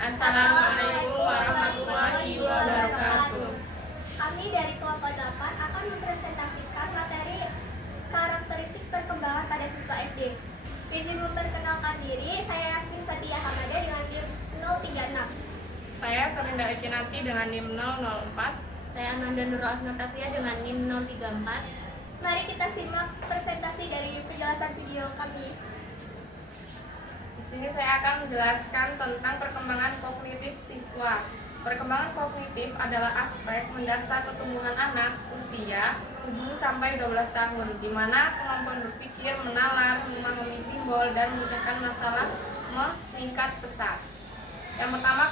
Assalamualaikum warahmatullahi wabarakatuh. Kami dari kelompok 8 akan mempresentasikan materi karakteristik perkembangan pada siswa SD. Izin memperkenalkan diri, saya Yasmin Fatia Hamada dengan NIM 036. Saya Ferinda Ekinanti dengan NIM 004. Saya Amanda Nurul Asnatafia dengan NIM 034. Mari kita simak presentasi dari penjelasan video kami. Di sini saya akan menjelaskan tentang perkembangan kognitif siswa. Perkembangan kognitif adalah aspek mendasar pertumbuhan anak usia 7-12 tahun, di mana kemampuan berpikir, menalar, memahami simbol, dan memecahkan masalah meningkat pesat. Yang pertama,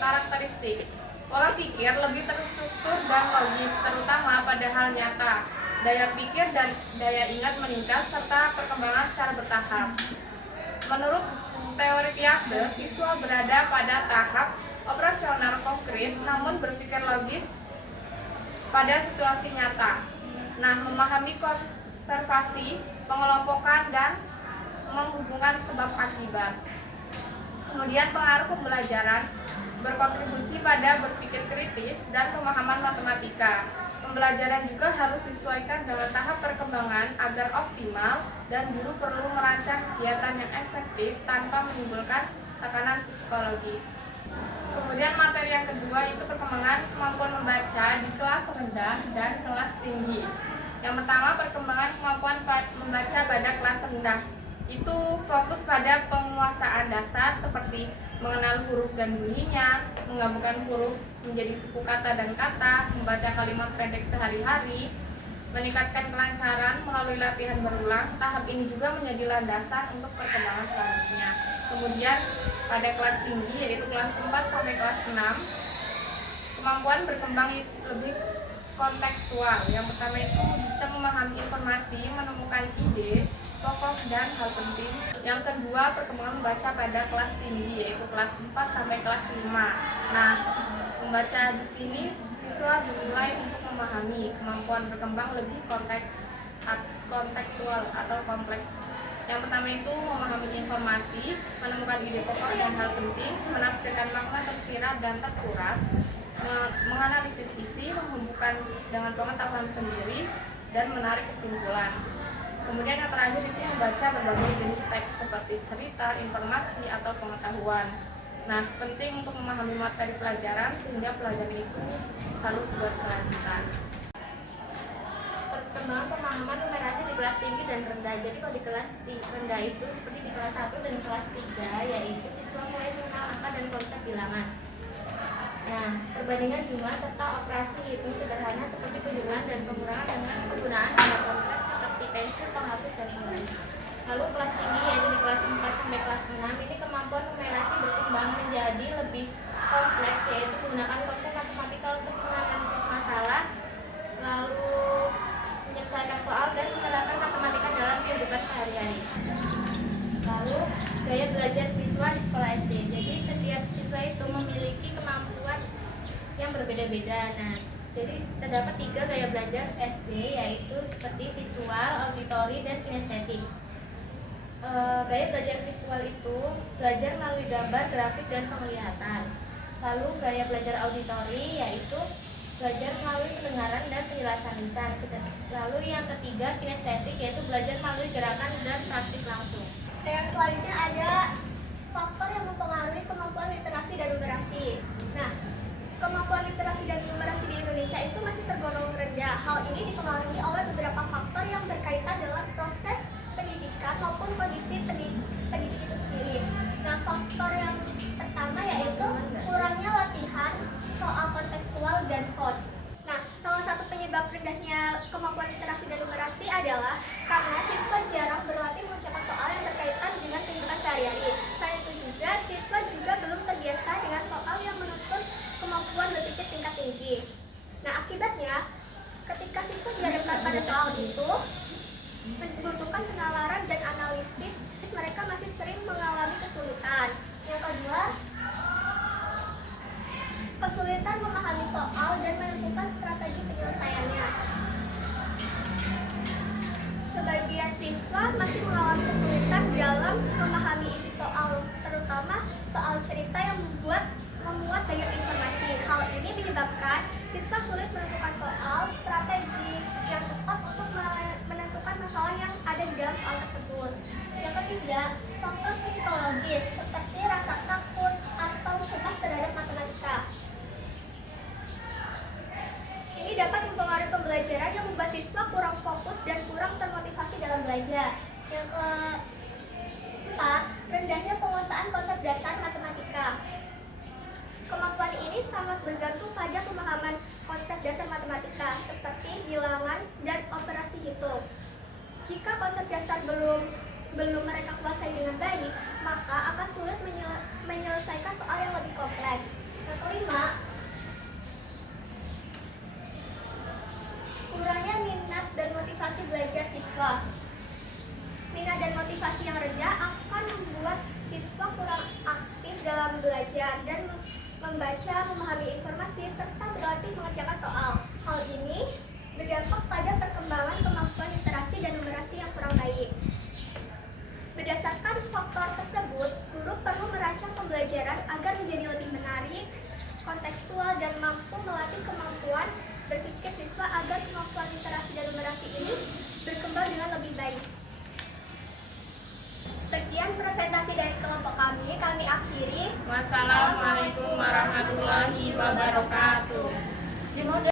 karakteristik. Pola pikir lebih terstruktur dan logis, terutama pada hal nyata. Daya pikir dan daya ingat meningkat, serta perkembangan secara bertahap. Menurut teori Piaget, siswa berada pada tahap operasional konkret namun berpikir logis pada situasi nyata. Nah, memahami konservasi, pengelompokan, dan menghubungkan sebab akibat. Kemudian pengaruh pembelajaran berkontribusi pada berpikir kritis dan pemahaman matematika. Pembelajaran juga harus disesuaikan dengan tahap perkembangan agar optimal, dan guru perlu merancang kegiatan yang efektif tanpa menimbulkan tekanan psikologis. Kemudian materi yang kedua itu perkembangan kemampuan membaca di kelas rendah dan kelas tinggi. Yang pertama, perkembangan kemampuan membaca pada kelas rendah. Itu fokus pada penguasaan dasar seperti mengenal huruf dan bunyinya, menggabungkan huruf menjadi suku kata dan kata, membaca kalimat pendek sehari-hari, meningkatkan kelancaran melalui latihan berulang. Tahap ini juga menjadi landasan untuk perkembangan selanjutnya. Kemudian pada kelas tinggi, yaitu kelas 4 sampai kelas 6, kemampuan berkembang lebih kontekstual. Yang pertama itu bisa memahami informasi, menemukan ide, pokok, dan hal penting. Yang kedua, perkembangan membaca pada kelas tinggi, yaitu kelas 4 sampai kelas 5. Nah, membaca di sini siswa dimulai untuk memahami. Kemampuan berkembang lebih kontekstual atau kompleks. Yang pertama itu memahami informasi, menemukan ide pokok dan hal penting, menafsirkan makna tersirat dan tersurat, menganalisis isi, menghubungkan dengan pengetahuan sendiri, dan menarik kesimpulan. Kemudian yang terakhir itu membaca berbagai jenis teks seperti cerita, informasi, atau pengetahuan. Nah, penting untuk memahami materi pelajaran sehingga pelajaran itu harus berkelanjutan. Perkembangan pemahaman numerasi di kelas tinggi dan rendah. Jadi kalau di kelas rendah itu seperti di kelas 1 dan kelas 3, yaitu siswa mulai mengenal angka dan konsep bilangan. Nah, perbandingan jumlah serta operasi hitung sederhana seperti kunjungan dan pengurangan dengan penggunaan alat kompleks seperti pensil, penghapus, dan penggaris. Lalu kelas tinggi yaitu di kelas 4 sampai kelas 6, ini kemampuan numerasi berkembang menjadi lebih kompleks, yaitu menggunakan konsep matematika untuk menganalisis masalah, lalu menyelesaikan soal, dan menerapkan matematika dalam kehidupan sehari-hari. Lalu gaya belajar siswa di sekolah SD. Jadi setiap siswa itu memiliki kemampuan yang berbeda-beda. Nah, jadi terdapat 3 gaya belajar SD, yaitu seperti visual, auditori, dan kinestetik. Gaya belajar visual itu belajar melalui gambar, grafik, dan penglihatan. Lalu gaya belajar auditori yaitu belajar melalui pendengaran dan penjelasan lisan. Lalu yang ketiga kinestetik yaitu belajar melalui gerakan dan praktik langsung. Yang selanjutnya ada faktor yang mempengaruhi kemampuan literasi dan numerasi. Nah, kemampuan literasi dan numerasi di Indonesia itu masih tergolong rendah. Hal ini dipengaruhi oleh beberapa faktor yang berkaitan dengan proses pendidikan maupun kondisi pendidik itu sendiri. Nah, faktor yang pertama yaitu kurangnya latihan soal kontekstual dan coach. Nah, salah satu penyebab rendahnya kemampuan literasi dan numerasi adalah karena siswa jarang berlatih mengucapkan soal yang berkaitan dengan kehidupan sehari-hari. Selain itu juga, siswa juga belum terbiasa dengan soal yang menuntut kemampuan berpikir tingkat tinggi. Nah, akibatnya, ketika siswa dihadapkan pada soal itu, membutuhkan penalaran dan analisis, mereka masih sering mengalami kesulitan. Yang kedua, kesulitan memahami soal dan menentukan strategi penyelesaiannya. Sebagian siswa masih mengalami kesulitan dalam memahami isi soal, terutama soal cerita yang yang memuat banyak informasi. Hal ini menyebabkan siswa sulit menentukan soal, strategi yang tepat untuk menentukan masalah yang ada di dalam soal tersebut. Yang ketiga, faktor psikologis seperti rasa takut atau cemas terhadap matematika. Ini dapat mempengaruhi pembelajaran yang membuat siswa kurang fokus dan kurang termotivasi dalam belajar. Yang keempat, rendahnya penguasaan konsep dasar matematika. Kemampuan ini sangat bergantung pada pemahaman konsep dasar matematika seperti bilangan dan operasi hitung. Jika konsep dasar belum mereka kuasai dengan baik, maka akan sulit menyelesaikan soal yang lebih kompleks. Yang kelima, kurangnya minat dan motivasi belajar siswa. Minat dan motivasi yang rendah akan membuat siswa kurang aktif dalam belajar dan membaca, memahami informasi, serta berlatih mengerjakan soal. Hal ini berdampak pada perkembangan kemampuan literasi dan numerasi yang kurang baik. Berdasarkan faktor tersebut, guru perlu merancang pembelajaran agar menjadi lebih menarik, kontekstual, dan mampu melatih kemampuan berpikir siswa agar kemampuan literasi dan numerasi ini berkembang dengan lebih baik. Sekian presentasi dari kelompok kami akhiri. Wassalamualaikum warahmatullahi wabarakatuh.